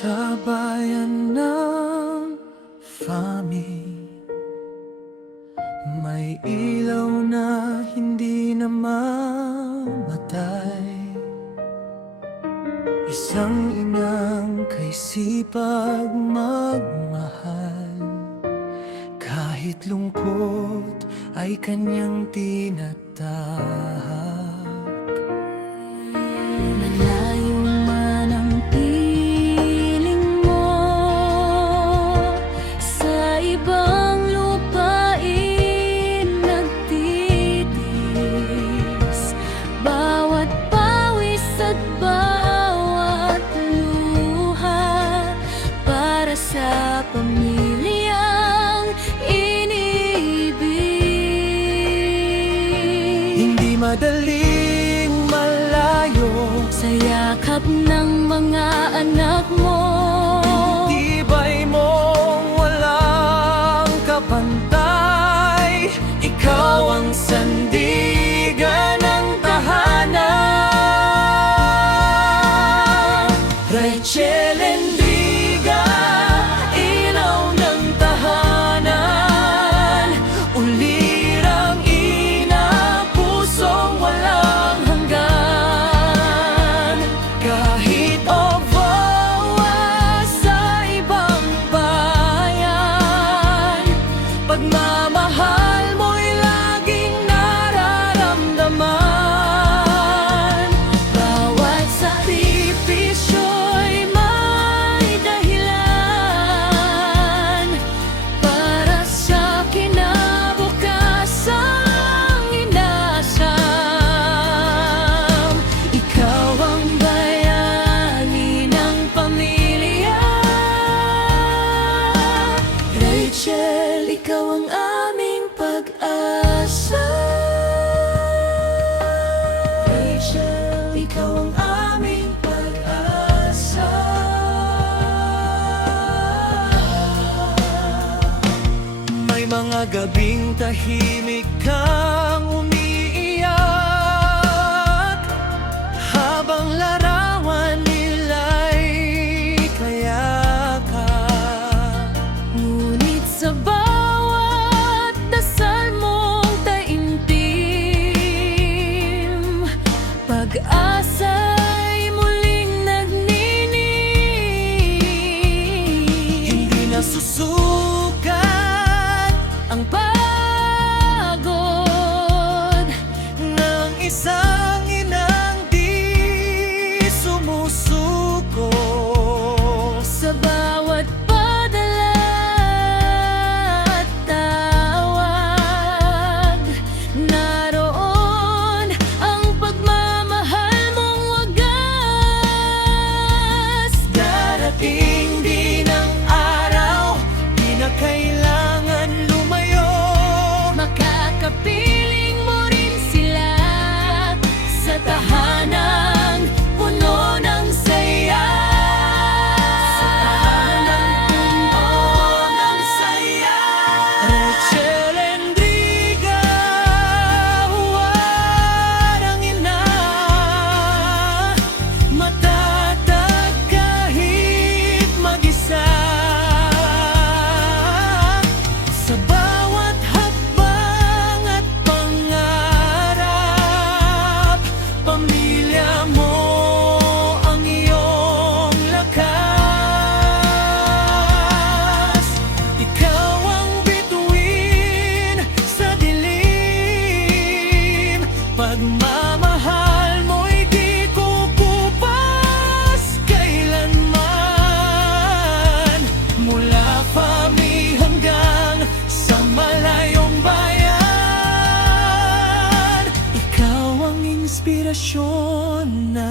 Sa bayan ng Fami, may ilaw na hindi na mamatay. Isang inang kay sipag magmahal, kahit lungkot ay kanyang tinatahak. Malayo man ang piling mo, sa ibang lupain nagtitiis. Bawat pawis at bawat luha para sa pamilyang inibig. Hindi madaling malayo Sa yakap ng mga anak mo, tibay mong walang kapantay. Ikaw ang sandigan ng tahanan. Rachel Enriga, ilaw ng tahanan. Ulirang ina, pusong walang hanggan. Kahit obawa sa ibang bayan, pagmamahal mo'y laging nararamdaman. Bawat sakripisyo'y may dahilan para sa kinabukasang inasam. Ikaw ang bayani ng pamilya. Rachel, ikaw ang aming pag-asa. Rachel, ikaw ang aming pag-asa. May mga gabing tahimik kang umiiyak, habang larawan nila'y kayakat. Ngunit sa bawat dasal mong taimtim, pag-asa'y muling nagnining. Hindi nasusukat Ang pagod ng isang inang di sumusuko. sa bawat padala at tawag, naroon ang pagmamahal mong wagas. Darating din ang araw, di na kailangan lumayo. Makakapiling mo rin sila sa tahanang puno ng saya. Sa tahanang puno ng saya. Rachel Enriga, warang ina, matatag kahit mag-isa. Sa bawat hakbang at pangarap, pamilya mo ang iyong lakas. Ikaw ang bituin sa dilim, pagmamahal mo'y di kukupas kailanman. Mula Fami hanggang sa malayong bayan, ikaw ang inspirasyon na